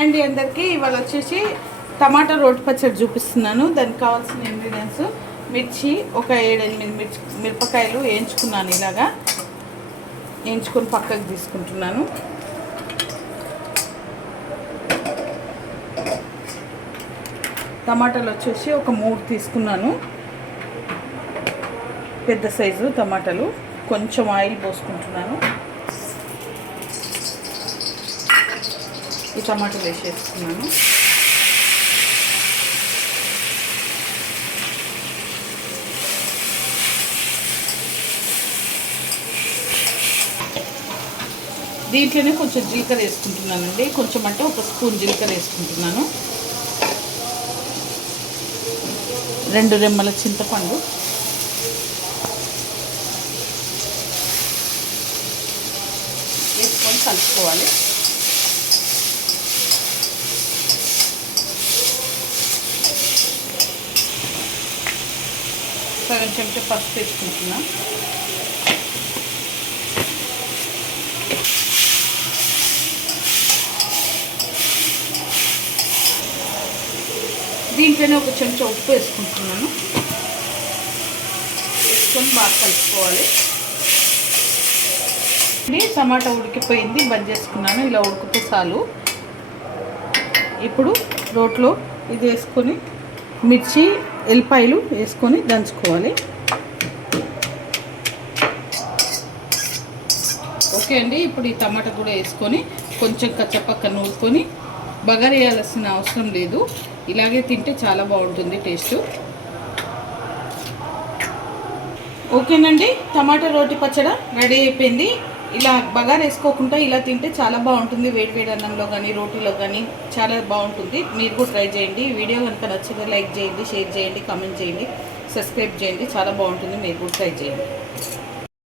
Hi అండి అందరికీ. ఇవాళ వచ్చేసి టమాటా రోటి పచ్చడి చూపిస్తున్నాను. దానికి కావాల్సిన ఇంగ్రీడియంట్స్ మిర్చి ఒక 7-8 మిరపకాయలు వేయించుకున్నాను. ఇలాగా వేయించుకొని పక్కకు తీసుకుంటున్నాను. టమాటాలు వచ్చేసి ఒక 3 తీసుకున్నాను, పెద్ద సైజు టమాటాలు. కొంచెం ఆయిల్ పోసుకుంటున్నాను. ఈ టమాటాలు వేసేసుకున్నాను. దీంట్లోనే కొంచెం జీలకర్ర వేసుకుంటున్నానండి. కొంచెం అంటే ఒక స్పూన్ జీలకర్ర వేసుకుంటున్నాను. 2 రెమ్మల చింతపండు, వేసుకొని కలుపుకోవాలి. సగం చెంచా పసుపు వేసుకుంటున్నా. దీంట్లోనే ఒక చెంచా ఉప్పు వేసుకుంటున్నాను. వేసుకొని బాగా కలుపుకోవాలి. టమాటా ఉడికిపోయింది, బంద్ చేసుకున్నాను. ఇలా ఉడికితే చాలు. ఇప్పుడు రోట్లో ఇది వేసుకొని మిర్చి ఎల్లిపాయలు వేసుకొని దంచుకోవాలి. ఓకే అండి. ఇప్పుడు ఈ టమాటా కూడా వేసుకొని కొంచెం కచ్చపక్క నూరుకొని, బగారా వేయాల్సిన అవసరం లేదు. ఇలాగే తింటే చాలా బాగుంటుంది టేస్ట్. ఓకేనండి, టమాటా రోటి పచ్చడి రెడీ అయిపోయింది. ఇలా బగారా వేసుకోకుండా ఇలా తింటే చాలా బాగుంటుంది. వేడి అన్నంలో కానీ రోటీలో కానీ చాలా బాగుంటుంది. మీరు కూడా ట్రై చేయండి. వీడియో కనుక నచ్చితే లైక్ చేయండి, షేర్ చేయండి, కామెంట్ చేయండి, సబ్స్క్రైబ్ చేయండి. చాలా బాగుంటుంది. మీరు కూడా ట్రై చేయండి.